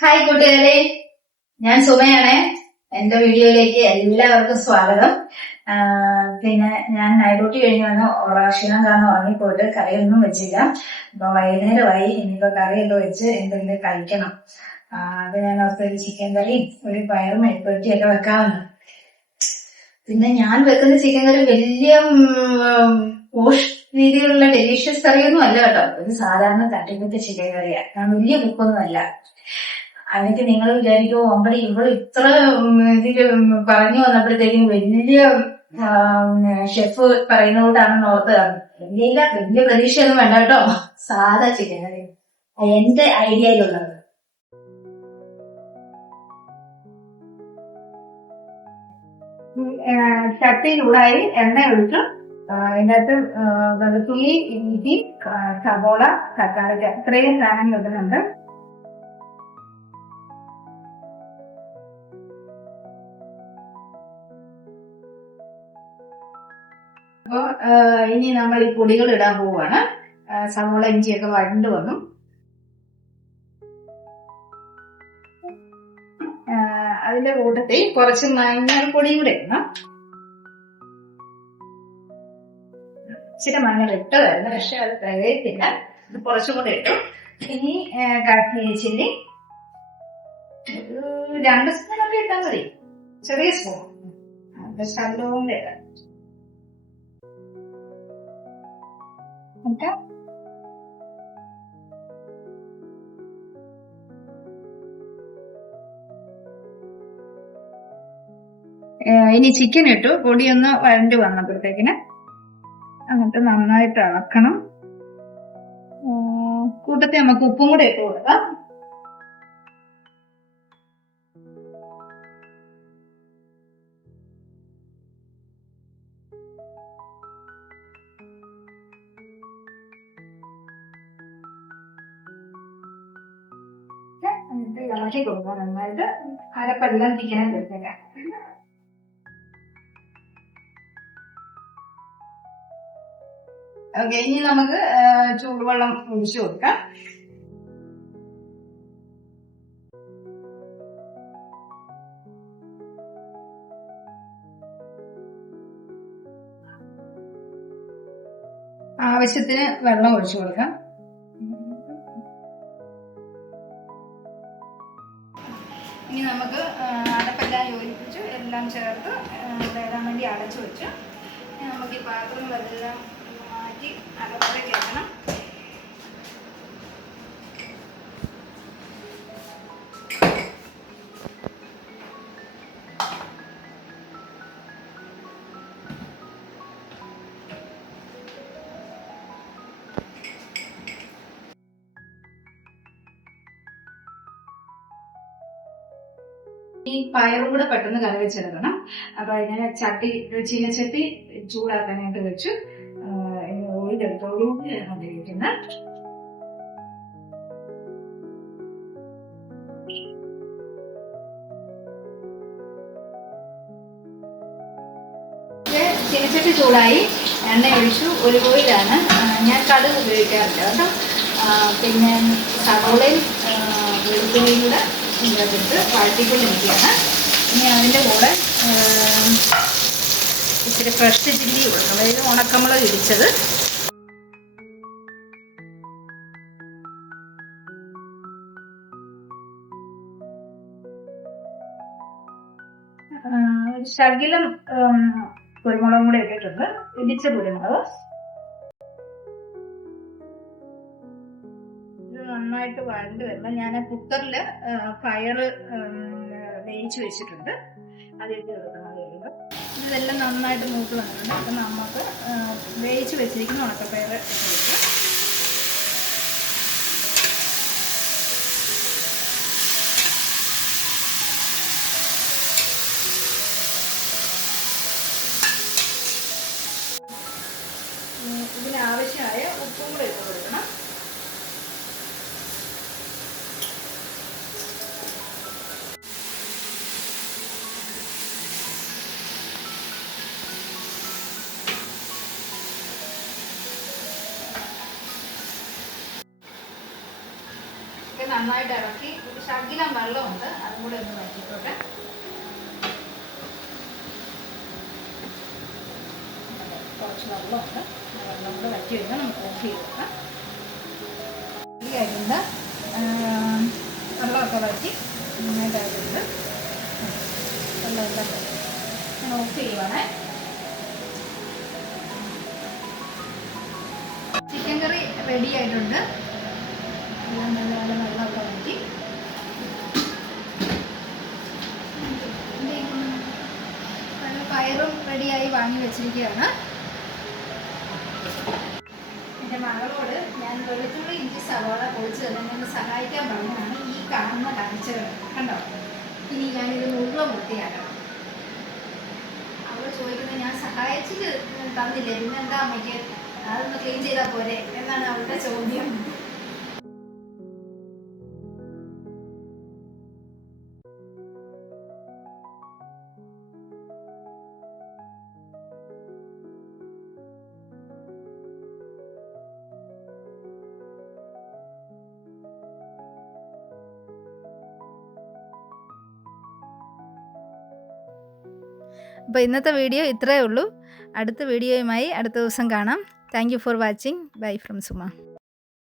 Hi കൂട്ടുകാരെ, ഞാൻ സുമയാണ്. എന്റെ വീഡിയോയിലേക്ക് എല്ലാവർക്കും സ്വാഗതം. പിന്നെ ഞാൻ നൈറൂട്ടി കഴിഞ്ഞ് വന്ന് ക്ഷീണം കാരണം ഉറങ്ങിപ്പോയിട്ട് കറിയൊന്നും വെച്ചില്ല. അപ്പൊ വൈകുന്നേരമായി. ഇനിയിപ്പോ കറിയൊക്കെ വെച്ച് എന്തെങ്കിലും കഴിക്കണം. അത് ഞാൻ ഒരു ചിക്കൻ കറിയും ഒരു പയറും മെഴുക്കുവരട്ടിയൊക്കെ വെക്കാമെന്ന്. പിന്നെ ഞാൻ വെക്കുന്ന ചിക്കൻ കറി വലിയ രീതിയിലുള്ള ഡെലീഷ്യസ് കറിയൊന്നും അല്ല കേട്ടോ. ഒരു സാധാരണ തട്ടിക്കൂട്ട് ചിക്കൻ കറിയാണ്. വലിയ കുക്കൊന്നും അല്ല. എന്നിട്ട് നിങ്ങൾ വിചാരിക്കുമോ അമ്പടി ഇവിടെ ഇത്ര ഇതിൽ പറഞ്ഞു വന്നപ്പോഴത്തേക്കും വലിയ ഷെഫ് പറയുന്നതുകൊണ്ടാണെന്ന് ഓർത്തതാണ്. വലിയ പ്രതീക്ഷയൊന്നും വേണ്ട കേട്ടോ. സാധാ ചിക്കൻ കറി എന്റെ ഐഡിയയിലുള്ളത്. ചട്ടി ചൂടായി എണ്ണ ഒഴിച്ചു. അതിനകത്ത് വെളുത്തുള്ളി, ഇഞ്ചി, സവോള, തക്കാളി ഇത്രയും സാധനം ഇടുന്നുണ്ട്. അപ്പൊ ഇനി നമ്മൾ ഈ പൊടികൾ ഇടാൻ പോവാണ്. സവോള ഇഞ്ചിയൊക്കെ വഴണ്ട് വന്നു. അതിന്റെ കൂട്ടത്തിൽ കുറച്ച് മഞ്ഞൾപ്പൊടിയും കൂടെ ഇടണം. ഇച്ചിരി മഞ്ഞൾ ഇട്ടതായിരുന്നു, പക്ഷെ അത് തികയത്തില്ല. ഇത് കുറച്ചും കൂടെ ഇട്ടു. ഇനി കാശ്മീരി ചില്ലി 2 സ്പൂണൊക്കെ ഇട്ടാൽ മതി, ചെറിയ സ്പൂൺ. ശകലവും കൂടെ ഇടാം. ഇനി ചിക്കൻ ഇട്ടു. പൊടിയൊന്ന് വഴണ്ട് വന്നപ്പോഴത്തേക്കിന് എന്നിട്ട് നന്നായിട്ട് ഇളക്കണം. കൂട്ടത്തിൽ നമുക്ക് ഉപ്പും കൂടെ ഇട്ട് കൊടുക്കാം. എന്നിട്ട് ഇളക്കി കൊടുക്കാം നന്നായിട്ട്. അരപ്പെല്ലാം ചിക്കനെ എടുത്തേക്കാം. ഓക്കെ, ഇനി നമുക്ക് ചൂടുവെള്ളം ഒഴിച്ചു കൊടുക്കാം. ആവശ്യത്തിന് വെള്ളം ഒഴിച്ചു കൊടുക്കാം. ഇനി നമുക്ക് അടപ്പെല്ലാം യോജിപ്പിച്ച് എല്ലാം ചേർത്ത് വേകാൻ വേണ്ടി അടച്ചു വെച്ച് നമുക്ക് ഈ പാത്രങ്ങളെല്ലാം മാറ്റി അടപ്പേക്ക് വെക്കണം. ഈ പയറും കൂടെ പെട്ടെന്ന് കറി വെച്ചെടുക്കണം. അപ്പൊ അതിന് ചീനച്ചട്ടി ചൂടാക്കാനായിട്ട് വെച്ചു. ഓയിലെടുത്തോളൂ ഉപയോഗിക്കുന്നത്. ചീനച്ചട്ടി ചൂടായി, എണ്ണ ഒഴിച്ചു. ഒരു ഓയിലാണ്, ഞാൻ കടുക് ഉപയോഗിക്കാറില്ല കേട്ടോ. പിന്നെ സവോളയും വെളുത്തുള്ളിയും കൂടെ ഇതിനകത്തിട്ട് വഴറ്റിക്കൊണ്ടിരിക്കുകയാണ്. ഇനി അതിൻ്റെ കൂടെ ഇച്ചിരി ഫ്രഷ് ചില്ലി കൊടുക്കും, അതായത് ഉണക്കമുളക് ഇടിച്ചത്. ശകലം കുരുമുളകും കൂടെ ഇട്ടിട്ടുണ്ട്, ഇടിച്ച കുരുമുളക്. നന്നായിട്ട് വഴണ്ട് വരുമ്പോൾ ഞാൻ കുക്കറില് പയറ് വേവിച്ച് വെച്ചിട്ടുണ്ട്, അതിലേക്ക് കൊടുക്കണം. ഇതെല്ലാം നന്നായിട്ട് മൂത്ത് വന്നിട്ടുണ്ട്. അപ്പം നമുക്ക് വേവിച്ച് വെച്ചിരിക്കുന്ന ഉണക്കപ്പയർ ഇട്ട് ഇതിനാവശ്യമായ ഉപ്പും കൂടെ ഇട്ട് കൊടുക്കണം. നന്നായിട്ട് ഇളക്കി ഒരു ശകലം വെള്ളമുണ്ട്, അതും കൂടെ ഒന്ന് വറ്റിക്കോട്ടെ. കുറച്ച് വെള്ളമുണ്ട്, വെള്ളം കൂടെ വറ്റി വരുമ്പോൾ നമുക്ക് ഓഫ് ചെയ്ത് വെക്കാം. ആയിട്ടുണ്ട്, വെള്ളമൊക്കെ വറ്റി നന്നായിട്ടായിട്ടുണ്ട്. വെള്ളമെല്ലാം ഞാൻ ഓഫ് ചെയ്യുവാണേ. ചിക്കൻ കറി റെഡി ആയിട്ടുണ്ട്. എല്ലാം നല്ലപോലെ വെള്ളമൊക്കെ വറ്റി. പയറും റെഡിയായി വാങ്ങി വെച്ചിരിക്കുകയാണ്. എൻ്റെ മകളോട് ഞാൻ വെളുത്തുള്ളി ഇഞ്ചി സവാള പൊളിച്ച് തന്നെ സഹായിക്കാൻ പറഞ്ഞതാണ് ഈ കാണുന്ന കാഴ്ചകൾ കണ്ടോ. ഇനി ഞാനിത് മുഴുവൻ വൃത്തിയാക്കണം. അവൾ ചോദിക്കുന്നത് ഞാൻ സഹായിച്ചിട്ട് തന്നില്ലേ, പിന്നെന്താ അമ്മയ്ക്ക് അതൊന്ന് ക്ലീൻ ചെയ്താൽ പോരെ എന്നാണ് അവളുടെ ചോദ്യം. അപ്പോൾ ഇന്നത്തെ വീഡിയോ ഇത്രയേ ഉള്ളൂ. അടുത്ത വീഡിയോയുമായി അടുത്ത ദിവസം കാണാം. Thank you for watching. Bye from Suma.